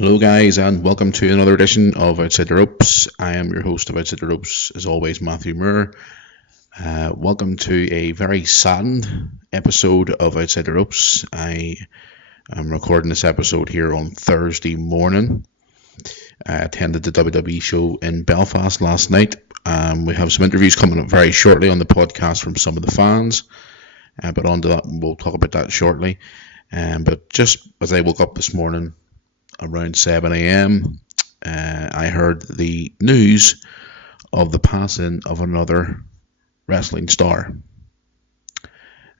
Hello guys and welcome to another edition of Outside the Ropes. I am your host of Outside the Ropes, as always, Matthew Moore. Welcome to a very saddened episode of Outside the Ropes. I am recording this episode here on Thursday morning. I attended the WWE show in Belfast last night. We have some interviews coming up very shortly on the podcast from some of the fans. But on to that, we'll talk about that shortly. But just as I woke up this morning, around 7 a.m, I heard the news of the passing of another wrestling star.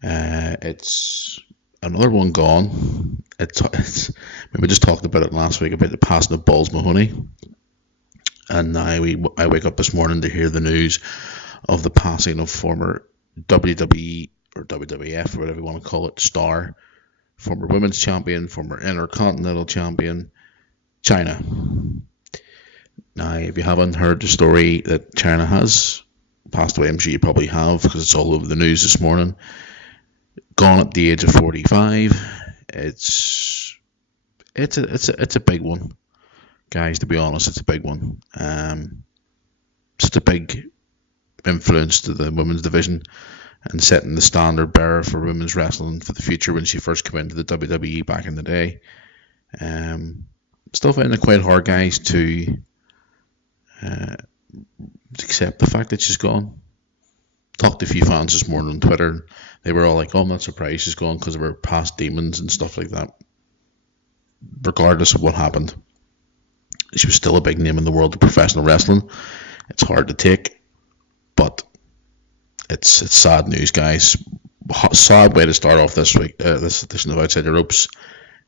It's another one gone. It's we just talked about it last week about the passing of Balls Mahoney, and I wake up this morning to hear the news of the passing of former WWE or WWF, or whatever you want to call it, star, former women's champion, former intercontinental champion, Chyna. Now, if you haven't heard the story that Chyna has passed away, I'm sure you probably have because it's all over the news this morning. Gone at the age of 45. It's a big one, guys. To be honest, it's a big one. Such a big influence to the women's division and setting the standard bearer for women's wrestling for the future when she first came into the WWE back in the day. Still finding it quite hard, guys, to accept the fact that she's gone. Talked to a few fans this morning on Twitter. They were all like, "Oh, I'm not surprised she's gone because of her past demons and stuff like that." Regardless of what happened, she was still a big name in the world of professional wrestling. It's hard to take, but it's sad news, guys. Sad way to start off this week, this edition of Outside the Ropes.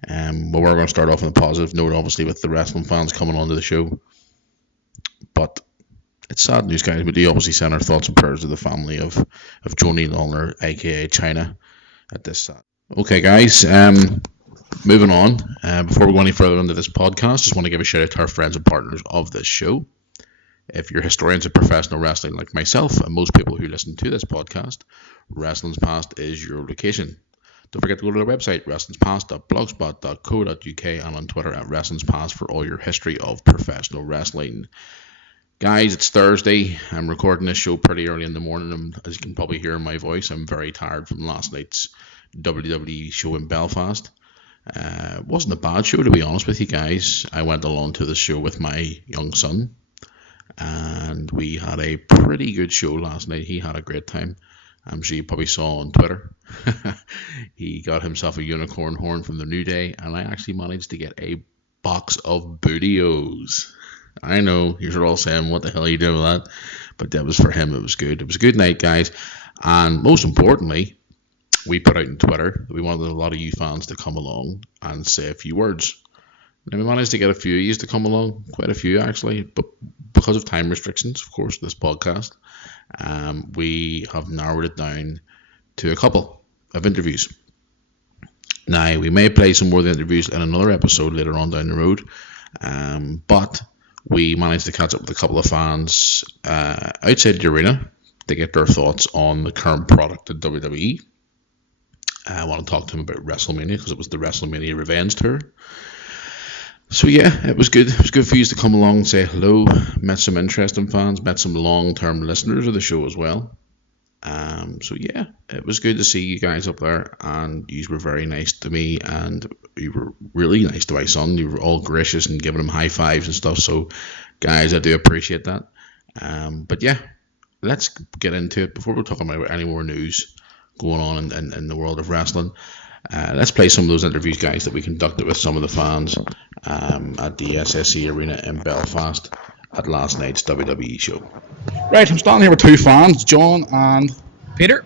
But we're going to start off on a positive note, obviously, with the wrestling fans coming onto the show. But it's sad news, guys. We do obviously send our thoughts and prayers to the family of Joni Lawler, aka Chyna, at this time. Okay, guys. Moving on. Before we go any further into this podcast, just want to give a shout out to our friends and partners of this show. If you're historians of professional wrestling like myself and most people who listen to this podcast, Wrestling's Past is your location. Don't forget to go to our website, wrestlingspast.blogspot.co.uk, and on Twitter at wrestlingspast for all your history of professional wrestling. Guys, it's Thursday. I'm recording this show pretty early in the morning, and as you can probably hear in my voice, I'm very tired from last night's WWE show in Belfast. It wasn't a bad show, to be honest with you guys. I went along to the show with my young son, and we had a pretty good show last night. He had a great time. I'm sure you probably saw on Twitter. He got himself a unicorn horn from the New Day, and I actually managed to get a box of Booty-O's. I know, you're all saying, what the hell are you doing with that? But that was for him, it was good. It was a good night, guys. And most importantly, we put out on Twitter that we wanted a lot of you fans to come along and say a few words. And we managed to get a few of you to come along, quite a few actually, but because of time restrictions, of course, this podcast, we have narrowed it down to a couple of interviews. Now, we may play some more of the interviews in another episode later on down the road, but we managed to catch up with a couple of fans outside the arena to get their thoughts on the current product at WWE. I want to talk to them about WrestleMania because it was the WrestleMania Revenge Tour. So yeah, it was good. It was good for you to come along and say hello. Met some interesting fans, met some long-term listeners of the show as well. So yeah, it was good to see you guys up there, and you were very nice to me, and you were really nice to my son. You were all gracious and giving him high fives and stuff. So guys, I do appreciate that. But yeah, let's get into it before we're talking about any more news going on in the world of wrestling. Let's play some of those interviews, guys, that we conducted with some of the fans at the SSE Arena in Belfast at last night's WWE show. Right, I'm standing here with two fans, John and Peter.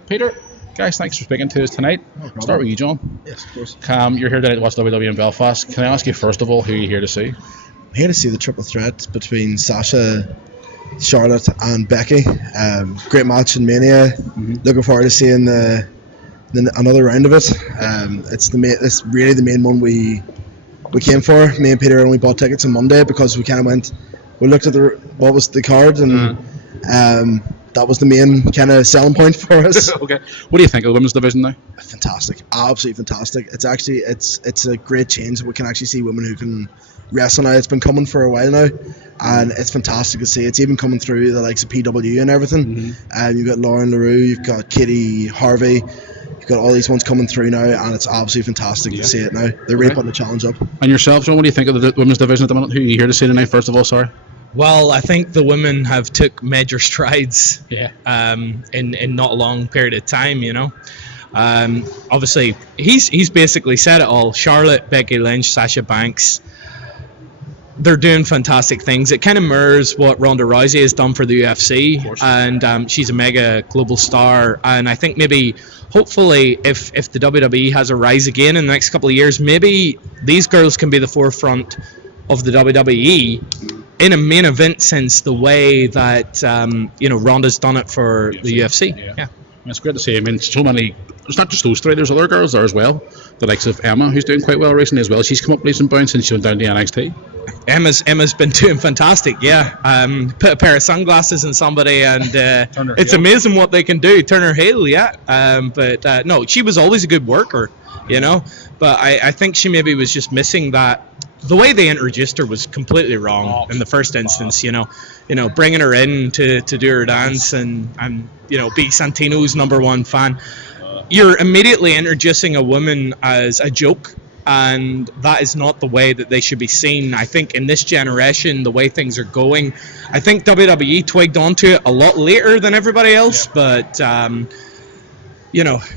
Guys, thanks for speaking to us tonight. No Start with you, John. Yes, of course. You're here tonight to watch WWE in Belfast. Can I ask you, first of all, who you're here to see? I'm here to see the triple threat between Sasha, Charlotte and Becky. Great match in Mania. Mm-hmm. Looking forward to seeing another round of it. It's really the main one we came for. Me and Peter only bought tickets on Monday because we kind of went. We looked at what was the card and that was the main kind of selling point for us. Okay. What do you think of the women's division now? Fantastic, absolutely fantastic. It's actually it's a great change. We can actually see women who can wrestle now. It's been coming for a while now, and it's fantastic to see. It's even coming through the likes of PW and everything. You've got Lauren LaRue, you've got Katie Harvey, you've got all these ones coming through now, and it's absolutely fantastic to see it now. They're really putting the challenge up. And yourself, John, what do you think of the women's division at the minute? Who are you here to see tonight, first of all? Sorry. Well, I think the women have took major strides in not a long period of time, you know. Obviously, he's basically said it all. Charlotte, Becky Lynch, Sasha Banks, they're doing fantastic things. It kind of mirrors what Ronda Rousey has done for the UFC, and she's a mega global star. And I think maybe, hopefully, if the WWE has a rise again in the next couple of years, maybe these girls can be the forefront of the WWE in a main event sense, the way that Ronda's done it for the UFC. Yeah. It's great to see. I mean, so many. It's not just those three. There's other girls there as well. The likes of Emma, who's doing quite well recently as well. She's come up leaps and bounds since she went down to NXT. Emma's been doing fantastic. Yeah. Put a pair of sunglasses in somebody, and it's amazing what they can do. Turn her heel, yeah. But no, she was always a good worker, you know. But I think she maybe was just missing that. The way they introduced her was completely wrong in the first instance. You know, bringing her in to do her dance and be Santino's #1 fan. You're immediately introducing a woman as a joke, and that is not the way that they should be seen. I think in this generation, the way things are going, I think WWE twigged onto it a lot later than everybody else, but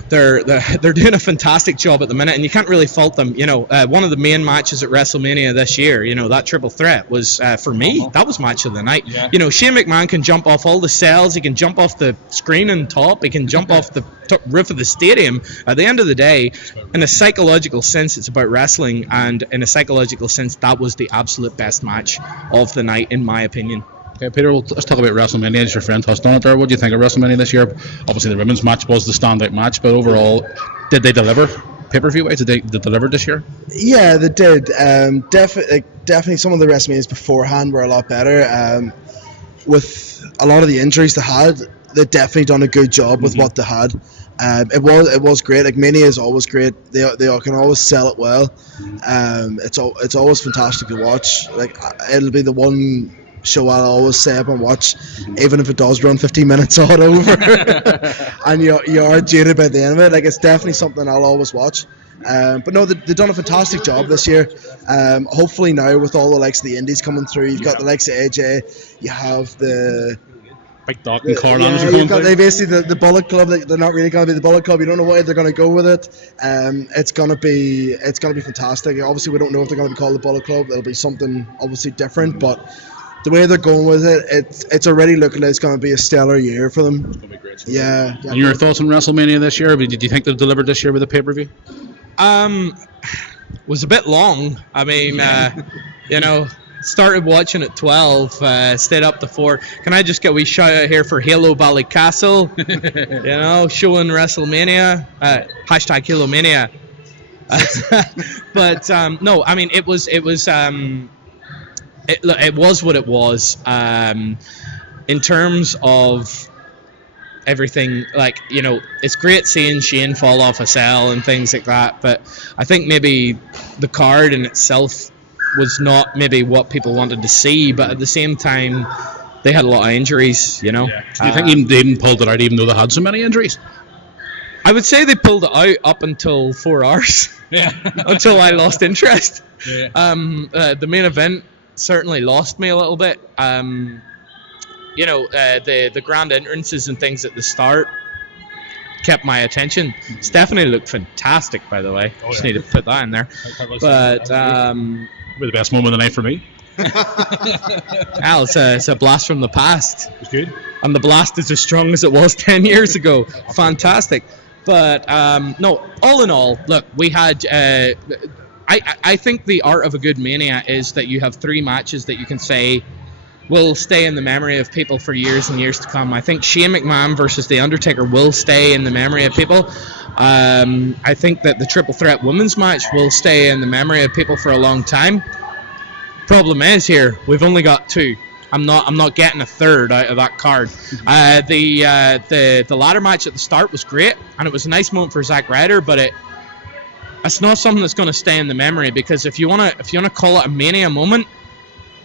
they're doing a fantastic job at the minute, and you can't really fault them. One of the main matches at WrestleMania this year, that triple threat was, for me, that was match of the night. Shane McMahon can jump off all the cells, he can jump off the screen on top, he can jump off the roof of the stadium. At the end of the day, in a psychological sense, it's about wrestling, and in a psychological sense, that was the absolute best match of the night, in my opinion. Okay, Peter, let's talk about WrestleMania. As your friend touched on it there, what do you think of WrestleMania this year? Obviously, the women's match was the standout match, but overall, did they deliver? Pay-per-view wise, did they deliver this year? Yeah, they did. Definitely some of the WrestleManias beforehand were a lot better. With a lot of the injuries they had, they definitely done a good job with what they had. It was great. Like, Mania is always great. They can always sell it well. It's always fantastic to watch. Like, it'll be the one show I'll always stay up and watch, even if it does run 15 minutes all over, and you are jaded by the end of it. Like, it's definitely something I'll always watch. But no, they've done a fantastic job this year. Hopefully now, with all the likes of the indies coming through, you've got the likes of AJ, you have the Big Doc and Carl you've got basically the Bullet Club. They're not really going to be the Bullet Club. You don't know where they're going to go with it. It's going to be fantastic. Obviously, we don't know if they're going to be called the Bullet Club. It'll be something obviously different, but the way they're going with it, it's already looking like it's going to be a stellar year for them. It's going to be great. Yeah. And your thoughts on WrestleMania this year? Did you think they delivered this year with a pay-per-view? Was a bit long. I mean, started watching at 12, stayed up to 4. Can I just get a wee shout out here for Halo Ballycastle? Showing WrestleMania. Hashtag Halo Mania. But no, I mean, it was what it was. In terms of everything, it's great seeing Shane fall off a cell and things like that, but I think maybe the card in itself was not maybe what people wanted to see, but at the same time, they had a lot of injuries, Yeah. Do you think they even pulled it out even though they had so many injuries? I would say they pulled it out up until 4 hours. Yeah. Until I lost interest. Yeah. The main event certainly lost me a little bit. The grand entrances and things at the start kept my attention. Stephanie looked fantastic, by the way. Just need to put that in there. But the best moment of the night for me. Al, it's a blast from the past. It was good. And the blast is as strong as it was 10 years ago. Fantastic. But no, all in all, look, we had. I think the art of a good Mania is that you have 3 matches that you can say will stay in the memory of people for years and years to come. I think Shane McMahon versus The Undertaker will stay in the memory of people. I think that the Triple Threat Women's match will stay in the memory of people for a long time. Problem is here, we've only got 2. I'm not getting a third out of that card. The ladder match at the start was great, and it was a nice moment for Zack Ryder, but it's not something that's going to stay in the memory, because if you wanna call it a Mania moment,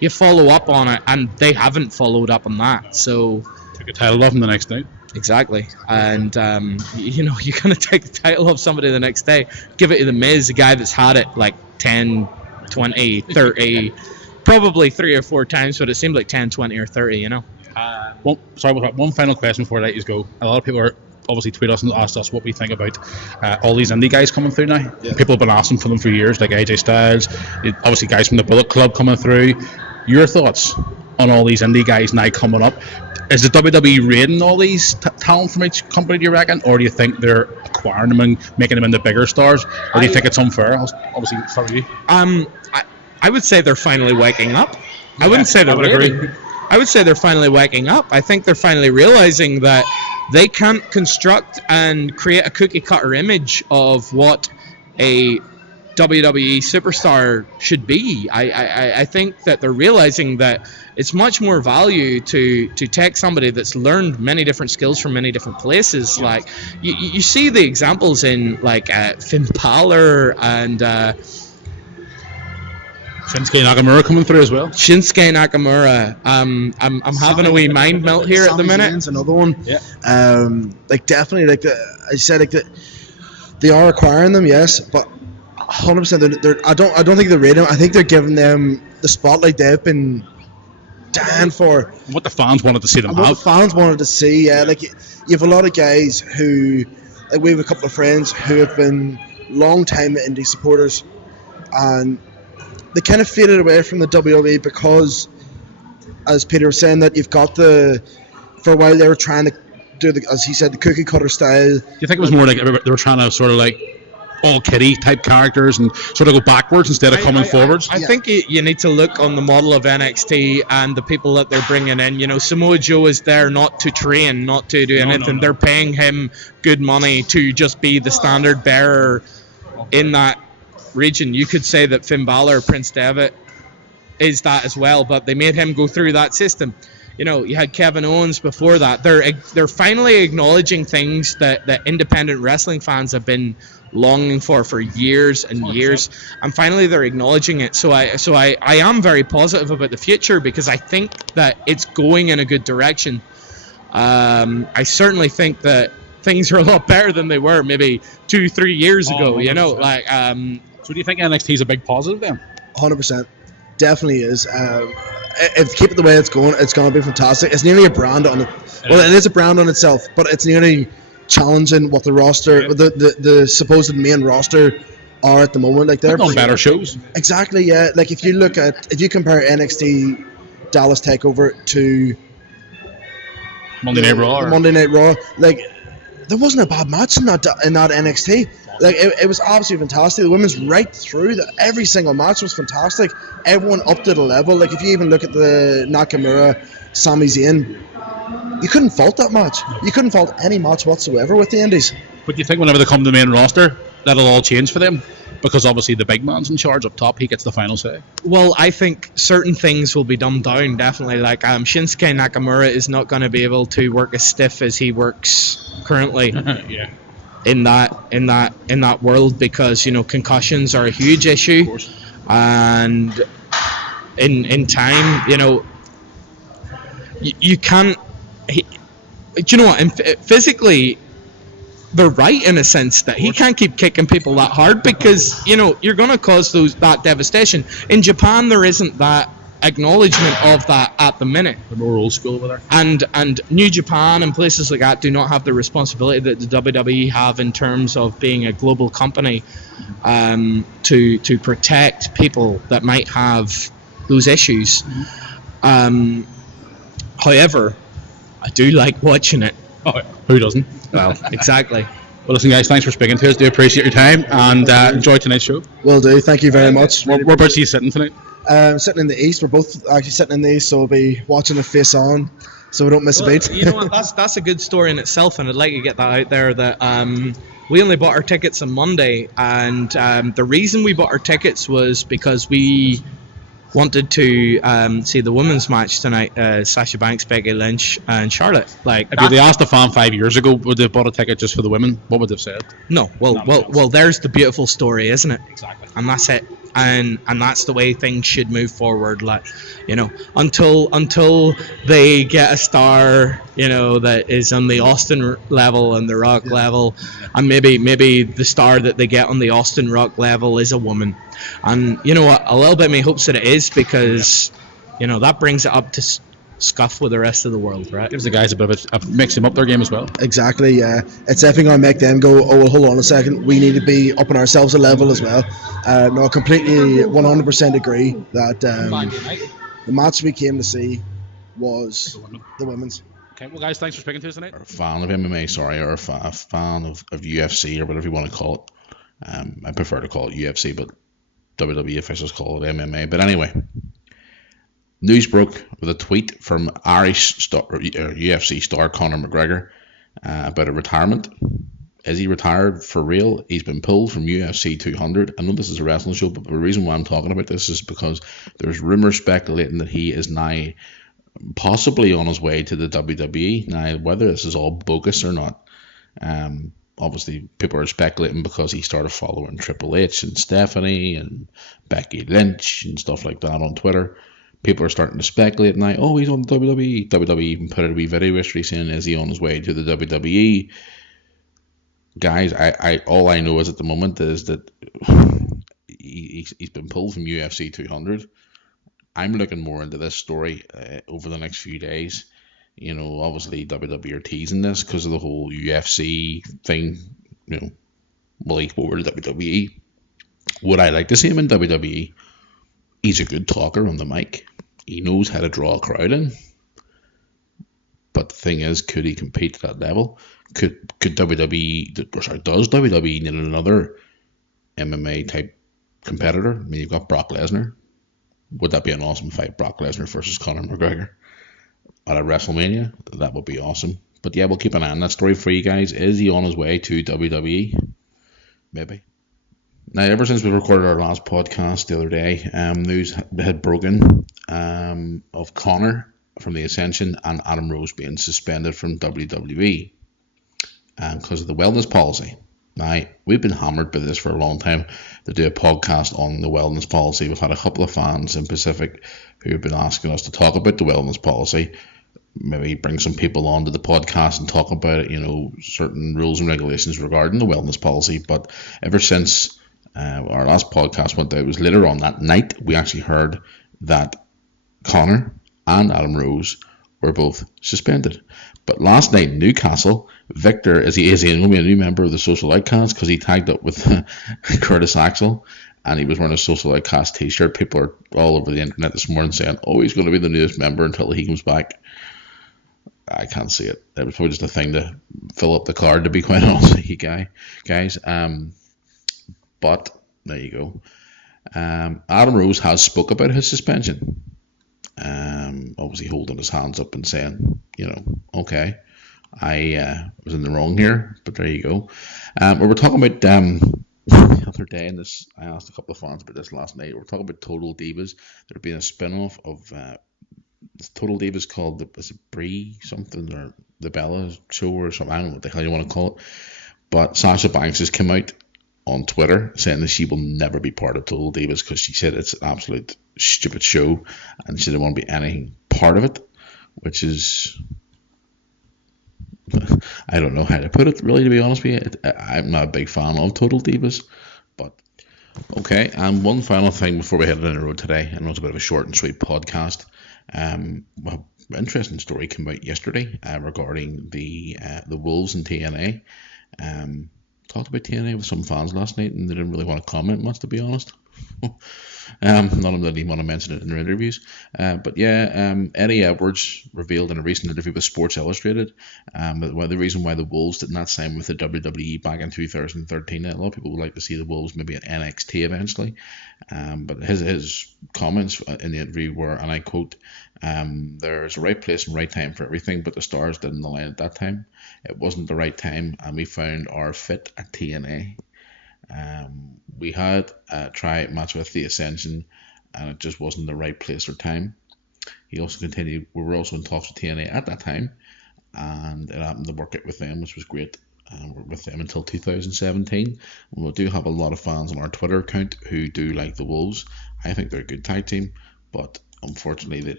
you follow up on it, and they haven't followed up on that. So took a title off him the next night. Exactly, and you're going to take the title off somebody the next day, give it to the Miz, a guy that's had it like 10, 20, 30, probably 3 or 4 times, but it seemed like 10, 20, or 30. One final question before I let you go. A lot of people are obviously tweet us and asked us what we think about all these indie guys coming through now. Yeah. People have been asking for them for years, like AJ Styles, obviously guys from the Bullet Club coming through. Your thoughts on all these indie guys now coming up? Is the WWE raiding all these talent from each company, do you reckon? Or do you think they're acquiring them and making them into bigger stars? Or do you think it's unfair? Obviously, start with you. I would say they're finally waking up. Yeah, I wouldn't say they're raiding. I would say they're finally waking up. I think they're finally realizing that they can't construct and create a cookie-cutter image of what a WWE superstar should be. I think that they're realizing that it's much more value to take somebody that's learned many different skills from many different places. Like you see the examples in like Finn Balor and Shinsuke Nakamura coming through as well. Shinsuke Nakamura. I'm having a wee mind melt here at the minute. Zayn's another one. Yeah. Definitely I said they are acquiring them, yes, but 100%. I don't think they're rating them. I think they're giving them the spotlight they've been dying for. What the fans wanted to see them What have. the fans wanted to see, yeah. Like you have a lot of guys who, like we have a couple of friends who have been long time indie supporters, and they kind of faded away from the WWE because, as Peter was saying, that you've got for a while they were trying to do as he said, the cookie cutter style. Do you think it was more like they were trying to sort of like all kiddie type characters and sort of go backwards instead of coming forwards? I think you need to look on the model of NXT and the people that they're bringing in. Samoa Joe is there not to train, not to do anything. No. They're paying him good money to just be the standard bearer in that region. You could say that Finn Balor, Prince Devitt, is that as well, but they made him go through that system. You had Kevin Owens before that. They're finally acknowledging things that independent wrestling fans have been longing for years and years, and finally they're acknowledging it. So I am very positive about the future, because I think that it's going in a good direction. I certainly think that things are a lot better than they were maybe 2-3 years ago. 100%. So do you think NXT is a big positive then? 100%, definitely is. If you keep it the way it's going to be fantastic. It's nearly a brand on it. Well, it is a brand on itself, but it's nearly challenging what the roster, the supposed main roster, are at the moment. Like they're on better shows. Exactly, yeah. Like if you compare NXT Dallas Takeover to Monday Night Raw, like there wasn't a bad match in that NXT. Like it was absolutely fantastic. The women's right through every single match was fantastic. Everyone up to the level. Like if you even look at the Nakamura Sami Zayn, you couldn't fault that match. You couldn't fault any match whatsoever with the Indies. But do you think whenever they come to the main roster, that'll all change for them? Because obviously the big man's in charge up top. He gets the final say. Well, I think certain things will be dumbed down, definitely. Like Shinsuke Nakamura is not going to be able to work as stiff as he works currently. Yeah. In that world, because concussions are a huge issue, and in time, you can't. Do you know what? Physically, they're right in a sense that he can't keep kicking people that hard, because you're going to cause that devastation. In Japan, there isn't that acknowledgement of that at the minute. They're more old school over there. And New Japan and places like that do not have the responsibility that the WWE have in terms of being a global company, to protect people that might have those issues. However, I do like watching it. Oh, who doesn't? Well, exactly. Well, listen, guys, thanks for speaking to us. Do appreciate your time, and enjoy tonight's show. Will do. Thank you very much. Whereabouts are you sitting tonight? Sitting in the east. We're both actually sitting in the east, so we'll be watching it face on, so we don't miss a beat. You know what? That's a good story in itself, and I'd like to get that out there. That we only bought our tickets on Monday, and the reason we bought our tickets was because we wanted to see the women's match tonight, Sasha Banks, Becky Lynch, and Charlotte. Like, if they asked a fan 5 years ago, would they have bought a ticket just for the women? What would they have said? No. Well. There's the beautiful story, isn't it? Exactly. And that's it. And that's the way things should move forward. Like, until they get a star, that is on the Austin level and the Rock level, and maybe the star that they get on the Austin Rock level is a woman. And you know what? A little bit of me hopes that it is, because that brings it up to scuff with the rest of the world, right? Gives the guys a bit of a mix them up their game as well. Exactly, yeah. It's definitely going to make them go, oh, well, hold on a second, we need to be upping ourselves a level as well. No, completely 100% agree that the match we came to see was the women's. Okay, well, guys, thanks for speaking to us tonight. Or a fan of MMA, sorry, or a fan of UFC, or whatever you want to call it. I prefer to call it UFC, but WWE officials call it MMA. But anyway, news broke with a tweet from Irish UFC star Conor McGregor about a retirement. Is he retired for real? He's been pulled from UFC 200. I know this is a wrestling show, but the reason why I'm talking about this is because there's rumours speculating that he is now possibly on his way to the WWE. Now, whether this is all bogus or not, obviously people are speculating because he started following Triple H and Stephanie and Becky Lynch and stuff like that on Twitter. People are starting to speculate now, oh, he's on the WWE. WWE even put out a wee video yesterday saying, is he on his way to the WWE? Guys, I all I know is at the moment is that he's been pulled from UFC 200. I'm looking more into this story over the next few days. Obviously WWE are teasing this because of the whole UFC thing. Will he go over to WWE? Would I like to see him in WWE? He's a good talker on the mic. He knows how to draw a crowd in. But the thing is, could he compete at that level? Could WWE, or sorry, does WWE need another MMA type competitor? I mean, you've got Brock Lesnar. Would that be an awesome fight, Brock Lesnar versus Conor McGregor at a WrestleMania? That would be awesome. But yeah, we'll keep an eye on that story for you guys. Is he on his way to WWE? Maybe. Now, ever since we recorded our last podcast the other day, news had broken of Conor from the Ascension and Adam Rose being suspended from WWE because of the wellness policy. Now, we've been hammered by this for a long time to do a podcast on the wellness policy. We've had a couple of fans in Pacific who have been asking us to talk about the wellness policy, maybe bring some people onto the podcast and talk about it, certain rules and regulations regarding the wellness policy. But ever since our last podcast went out, it was later on that night, we actually heard that Conor and Adam Rose were both suspended. But last night in Newcastle, Victor, is he a new member of the Social Outcasts because he tagged up with Curtis Axel and he was wearing a Social Outcast t-shirt. People are all over the internet this morning saying, oh, he's going to be the newest member until he comes back. I can't see it. It was probably just a thing to fill up the card, to be quite honest with you guys. But there you go. Adam Rose has spoke about his suspension. Obviously holding his hands up and saying, okay, I was in the wrong here, but there you go. We were talking about the other day, and this, I asked a couple of fans about this last night. We were talking about Total Divas. There being a spin-off of Total Divas called is it Brie something, or the Bella Show or something. I don't know what the hell you want to call it. But Sasha Banks has come out on Twitter saying that she will never be part of Total Divas because she said it's an absolute stupid show and she didn't want to be anything part of it, which is, I don't know how to put it, really, to be honest with you. I'm not a big fan of Total Divas, but okay. And one final thing before we head down the road today, I know it's a bit of a short and sweet podcast. Well, interesting story came out yesterday regarding the Wolves and TNA. Talked about TNA with some fans last night and they didn't really want to comment much, to be honest. None of them didn't even want to mention it in their interviews. But yeah, Eddie Edwards revealed in a recent interview with Sports Illustrated that the reason why the Wolves did not sign with the WWE back in 2013. A lot of people would like to see the Wolves maybe at NXT eventually. But his comments in the interview were, and I quote, there's a right place and right time for everything, but the stars didn't align at that time. It wasn't the right time, and we found our fit at TNA. We had a try match with the Ascension, and it just wasn't the right place or time. He also continued, we were also in talks with TNA at that time, and it happened to work out with them, which was great. We're with them until 2017. We do have a lot of fans on our Twitter account who do like the Wolves. I think they're a good tag team, but unfortunately,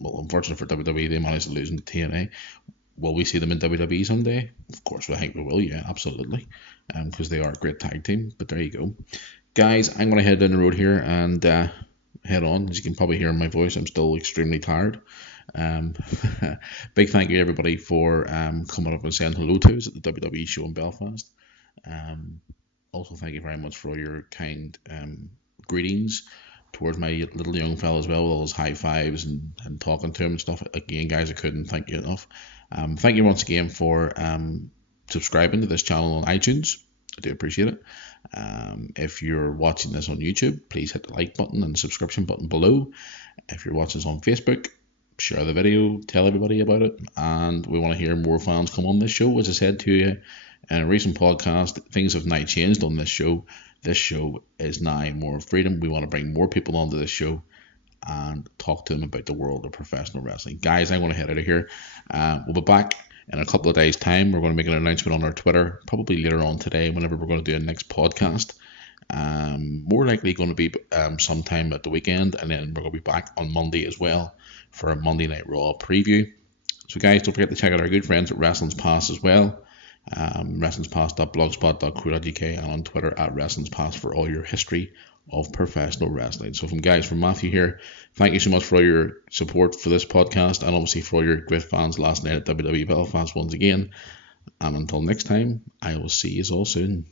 unfortunately for WWE, they managed to lose in TNA. Will we see them in WWE someday? Of course, I think we will. Yeah, absolutely, because they are a great tag team. But there you go, guys. I'm gonna head down the road here and head on. As you can probably hear in my voice, I'm still extremely tired. Big thank you everybody for coming up and saying hello to us at the WWE show in Belfast. Also thank you very much for all your kind greetings towards my little young fella as well, with all those high fives and talking to him and stuff. Again, guys, I couldn't thank you enough. Thank you once again for subscribing to this channel on iTunes. I do appreciate it. If you're watching this on YouTube, please hit the like button and the subscription button below. If you're watching this on Facebook, share the video, tell everybody about it, and we want to hear more fans come on this show. As I said to you in a recent podcast, things have now changed on this show. This show is now more freedom. We want to bring more people onto this show and talk to them about the world of professional wrestling. Guys, I'm going to head out of here. We'll be back in a couple of days' time. We're going to make an announcement on our Twitter, probably later on today, whenever we're going to do a next podcast. More likely going to be sometime at the weekend, and then we're going to be back on Monday as well for a Monday Night Raw preview. So guys, don't forget to check out our good friends at Wrestling's Pass as well. wrestlingspass.blogspot.co.uk and on Twitter at Wrestling's Pass for all your history of professional wrestling. So from Matthew here, thank you so much for all your support for this podcast, and obviously for all your great fans last night at WWE Belfast once again. And until next time, I will see you all soon.